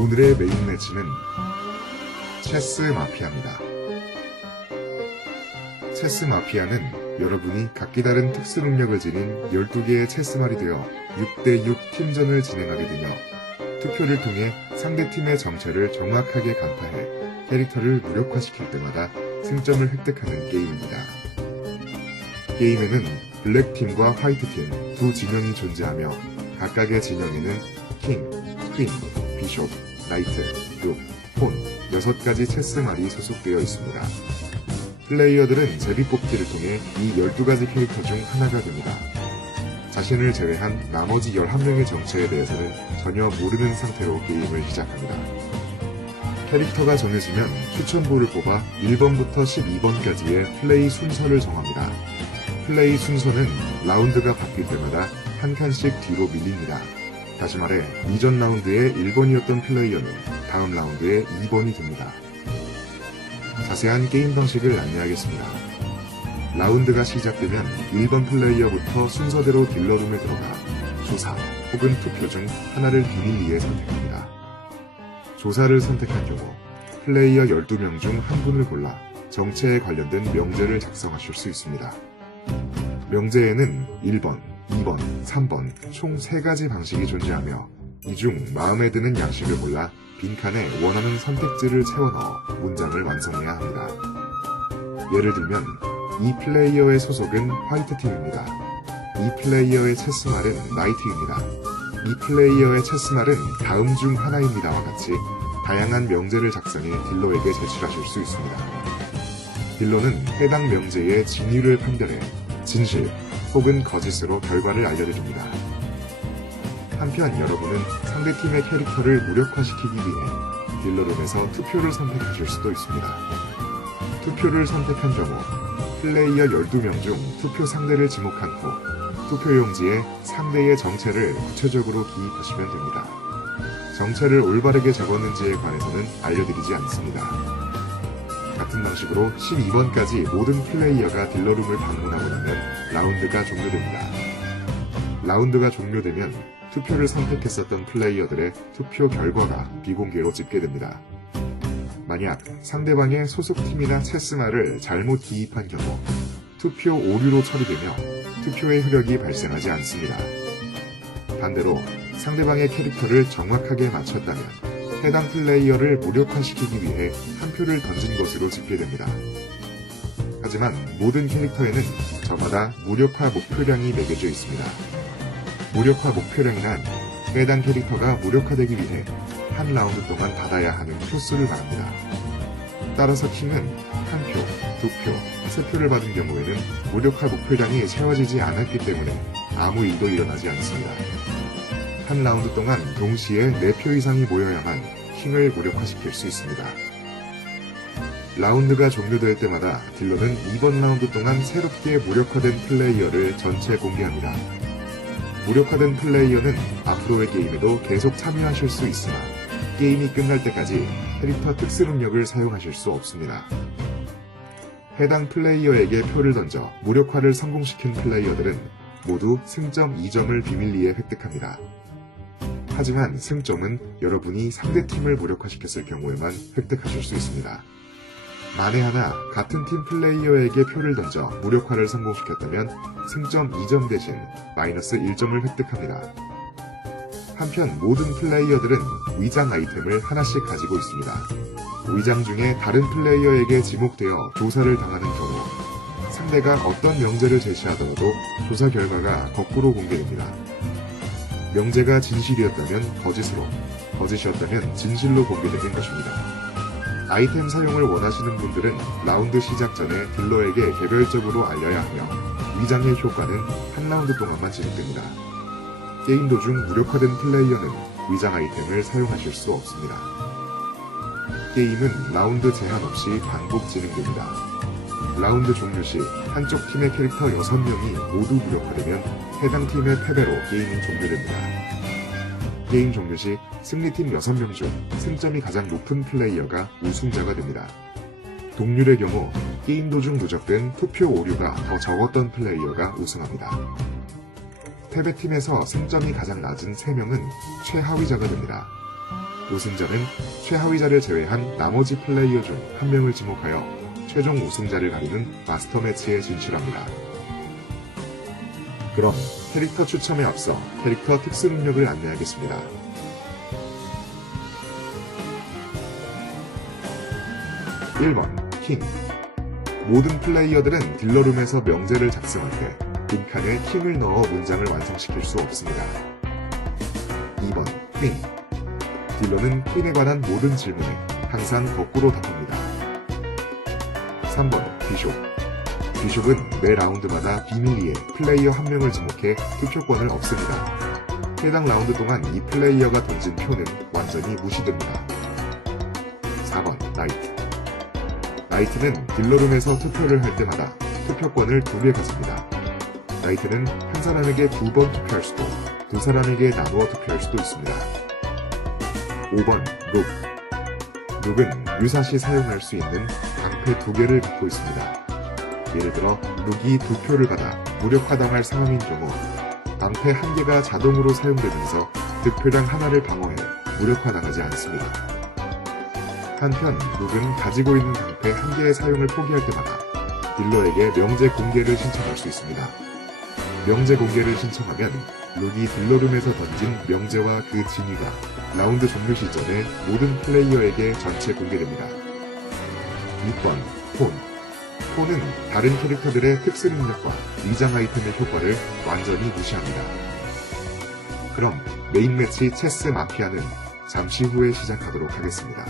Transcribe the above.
오늘의 메인 매치는 체스 마피아입니다. 체스 마피아는 여러분이 각기 다른 특수 능력을 지닌 12개의 체스말이 되어 6대6 팀전을 진행하게 되며 투표를 통해 상대팀의 정체를 정확하게 간파해 캐릭터를 무력화시킬 때마다 승점을 획득하는 게임입니다. 게임에는 블랙팀과 화이트팀 두 진영이 존재하며 각각의 진영에는 킹, 퀸, 비숍, 나이트, 룩, 폰 6가지 체스말이 소속되어 있습니다. 플레이어들은 제비뽑기를 통해 이 12가지 캐릭터 중 하나가 됩니다. 자신을 제외한 나머지 11명의 정체에 대해서는 전혀 모르는 상태로 게임을 시작합니다. 캐릭터가 정해지면 추천볼을 뽑아 1번부터 12번까지의 플레이 순서를 정합니다. 플레이 순서는 라운드가 바뀔 때마다 한 칸씩 뒤로 밀립니다. 다시 말해 이전 라운드에 1번이었던 플레이어는 다음 라운드에 2번이 됩니다. 자세한 게임 방식을 안내하겠습니다. 라운드가 시작되면 1번 플레이어부터 순서대로 딜러룸에 들어가 조사 혹은 투표 중 하나를 비밀리에 선택합니다. 조사를 선택한 경우 플레이어 12명 중 한 분을 골라 정체에 관련된 명제를 작성하실 수 있습니다. 명제에는 1번, 2번, 3번 총 3가지 방식이 존재하며 이 중 마음에 드는 양식을 골라 빈칸에 원하는 선택지를 채워 넣어 문장을 완성해야 합니다. 예를 들면 이 플레이어의 소속은 화이트팀입니다. 이 플레이어의 체스말은 나이트입니다. 이 플레이어의 체스말은 다음 중 하나입니다와 같이 다양한 명제를 작성해 딜러에게 제출하실 수 있습니다. 딜러는 해당 명제의 진위를 판별해 진실 혹은 거짓으로 결과를 알려드립니다. 한편 여러분은 상대팀의 캐릭터를 무력화시키기 위해 딜러룸에서 투표를 선택하실 수도 있습니다. 투표를 선택한 경우 플레이어 12명 중 투표 상대를 지목한 후 투표용지에 상대의 정체를 구체적으로 기입하시면 됩니다. 정체를 올바르게 적었는지에 관해서는 알려드리지 않습니다. 같은 방식으로 12번까지 모든 플레이어가 딜러룸을 방문하고 나면 라운드가 종료됩니다. 라운드가 종료되면 투표를 선택했었던 플레이어들의 투표 결과가 비공개로 집계됩니다. 만약 상대방의 소속팀이나 체스말을 잘못 기입한 경우 투표 오류로 처리되며 투표의 효력이 발생하지 않습니다. 반대로 상대방의 캐릭터를 정확하게 맞췄다면 해당 플레이어를 무력화시키기 위해 한 표를 던진 것으로 집계됩니다. 하지만 모든 캐릭터에는 저마다 무력화 목표량이 매겨져 있습니다. 무력화 목표량이란 해당 캐릭터가 무력화되기 위해 한 라운드 동안 받아야 하는 표수를 말합니다. 따라서 킹은 한 표, 2표, 3표를 받은 경우에는 무력화 목표량이 채워지지 않았기 때문에 아무 일도 일어나지 않습니다. 한 라운드 동안 동시에 4표 이상이 모여야만 킹을 무력화시킬 수 있습니다. 라운드가 종료될 때마다 딜러는 이번 라운드 동안 새롭게 무력화된 플레이어를 전체 공개합니다. 무력화된 플레이어는 앞으로의 게임에도 계속 참여하실 수 있으나 게임이 끝날 때까지 캐릭터 특수 능력을 사용하실 수 없습니다. 해당 플레이어에게 표를 던져 무력화를 성공시킨 플레이어들은 모두 승점 2점을 비밀리에 획득합니다. 하지만 승점은 여러분이 상대팀을 무력화시켰을 경우에만 획득하실 수 있습니다. 만에 하나 같은 팀 플레이어에게 표를 던져 무력화를 성공시켰다면 승점 2점 대신 마이너스 1점을 획득합니다. 한편 모든 플레이어들은 위장 아이템을 하나씩 가지고 있습니다. 위장 중에 다른 플레이어에게 지목되어 조사를 당하는 경우 상대가 어떤 명제를 제시하더라도 조사 결과가 거꾸로 공개됩니다. 명제가 진실이었다면 거짓으로, 거짓이었다면 진실로 공개되는 것입니다. 아이템 사용을 원하시는 분들은 라운드 시작 전에 딜러에게 개별적으로 알려야 하며 위장의 효과는 한 라운드 동안만 지속됩니다. 게임 도중 무력화된 플레이어는 위장 아이템을 사용하실 수 없습니다. 게임은 라운드 제한 없이 반복 진행됩니다. 라운드 종료 시 한쪽 팀의 캐릭터 6명이 모두 무력화되면 해당 팀의 패배로 게임이 종료됩니다. 게임 종료 시 승리팀 6명 중 승점이 가장 높은 플레이어가 우승자가 됩니다. 동률의 경우 게임 도중 누적된 투표 오류가 더 적었던 플레이어가 우승합니다. 패배팀에서 승점이 가장 낮은 3명은 최하위자가 됩니다. 우승자는 최하위자를 제외한 나머지 플레이어 중 한 명을 지목하여 최종 우승자를 가리는 마스터 매치에 진출합니다. 그럼 캐릭터 추첨에 앞서 캐릭터 특수 능력을 안내하겠습니다. 1번 킹. 모든 플레이어들은 딜러룸에서 명제를 작성할 때 빈칸에 킹을 넣어 문장을 완성시킬 수 없습니다. 2번 퀸. 딜러는 퀸에 관한 모든 질문에 항상 거꾸로 답합니다. 3번 비숍. 비숍은 매 라운드마다 비밀리에 플레이어 한 명을 지목해 투표권을 얻습니다. 해당 라운드 동안 이 플레이어가 던진 표는 완전히 무시됩니다. 4번 나이트. 나이트는 딜러룸에서 투표를 할 때마다 투표권을 2배 가집니다. 나이트는 한 사람에게 2번 투표할 수도, 2사람에게 나누어 투표할 수도 있습니다. 5번 룩. 룩은 유사시 사용할 수 있는 방패 2개를 갖고 있습니다. 예를 들어 룩이 2표를 받아 무력화당할 상황인 경우 방패 1개가 자동으로 사용되면서 득표량 하나를 방어해 무력화당하지 않습니다. 한편 룩은 가지고 있는 방패 1개의 사용을 포기할 때마다 딜러에게 명제 공개를 신청할 수 있습니다. 명제 공개를 신청하면 룩이 딜러룸에서 던진 명제와 그 진위가 라운드 종료 시점에 모든 플레이어에게 전체 공개됩니다. 6번 폰. 폰은 다른 캐릭터들의 특수 능력과 위장 아이템의 효과를 완전히 무시합니다. 그럼 메인 매치 체스 마피아는 잠시 후에 시작하도록 하겠습니다.